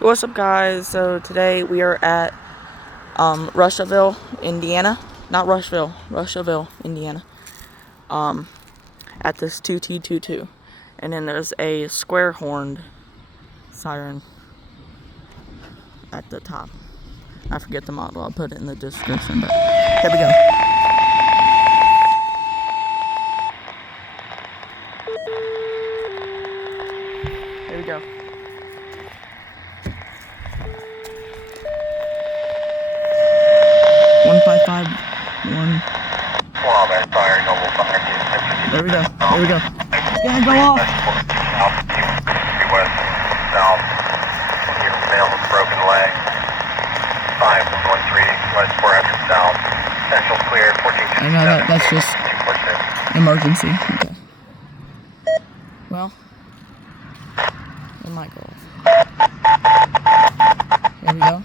What's up, guys? So today we are at Russiaville, Indiana. Not Rushville, Russiaville, Indiana. At this 2T22, and then there's a square-horned siren at the top. I forget the model. I'll put it in the description. But here we go. Here we go. One 155-1. There we go. Here we go. It's gonna go off. West, south. Male with broken leg. 513 West 400 south. Central clear. 14. I know that's just emergency. Okay. Well, it might go off. Here we go.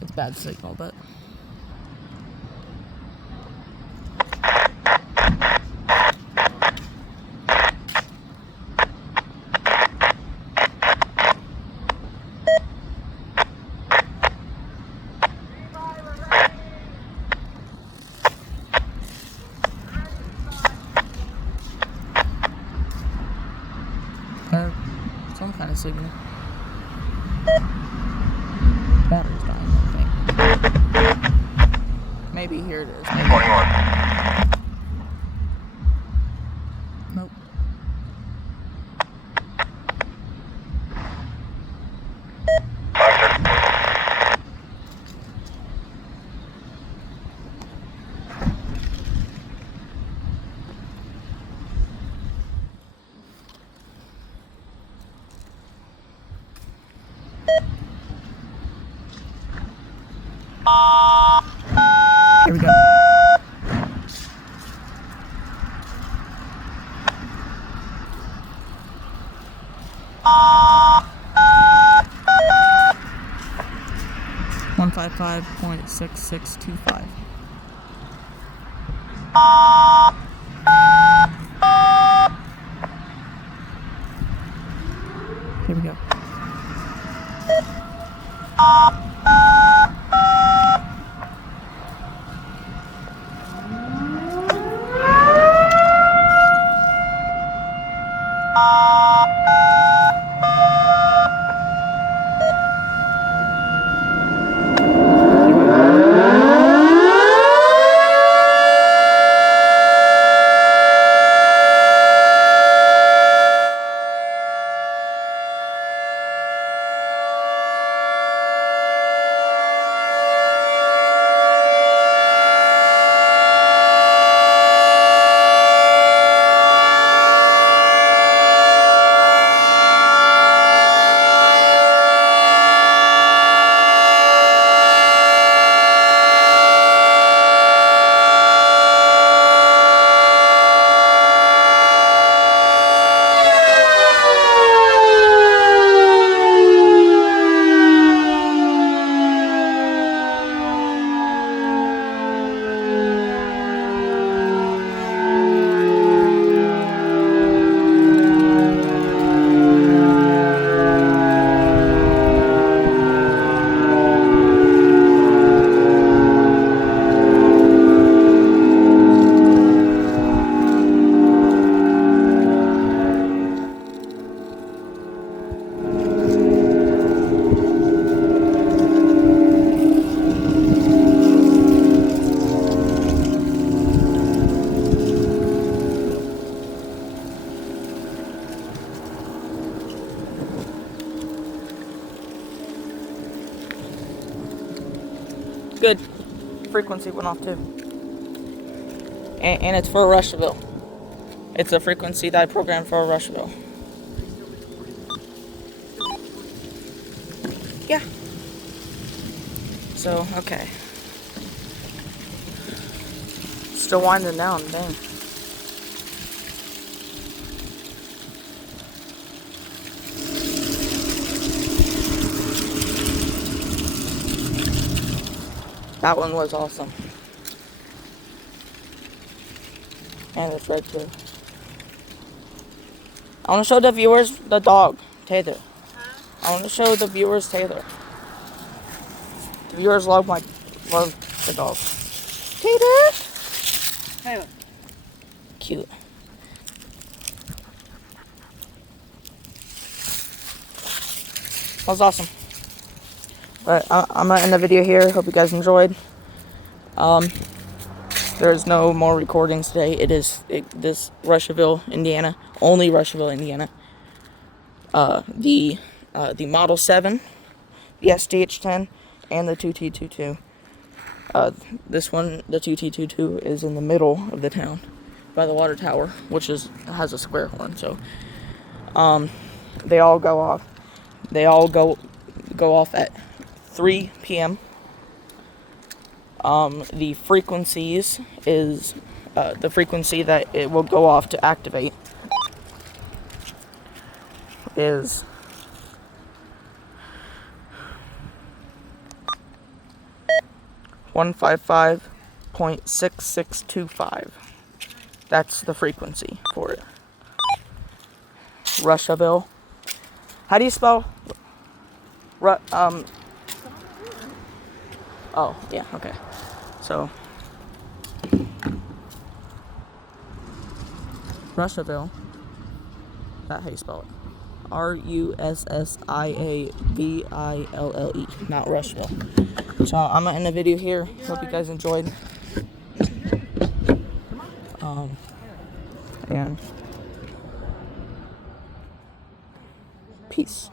It's bad signal, but some kind of signal. Battery's dying, I think. Maybe here it is. Maybe. 21. Nope. Here we go. One 155.6625. Here we go. Good. Frequency went off too. And it's for Russiaville. It's a frequency that I programmed for Russiaville. Yeah. So, okay. Still winding down, dang. That one was awesome. And it's red too. I want to show the viewers the dog, Taylor. I want to show the viewers Taylor. The viewers love the dog. Taylor. Taylor. Cute. That was awesome. But I'm gonna end the video here. Hope you guys enjoyed. There's no more recordings today. This Russiaville, Indiana, only Russiaville, Indiana. The Model 7, the SDH10, and the 2T22. This one, the 2T22, is in the middle of the town, by the water tower, which has a square horn. So, they all go off. They all go off at 3 p.m. The frequencies is the frequency that it will go off to activate is 155.6625. That's the frequency for it. Russiaville. How do you spell? Oh, yeah, okay. So, Russiaville. That's how you spell it. Russiaville, not Rushville. So I'm gonna end the video here. Hope you guys enjoyed. And peace.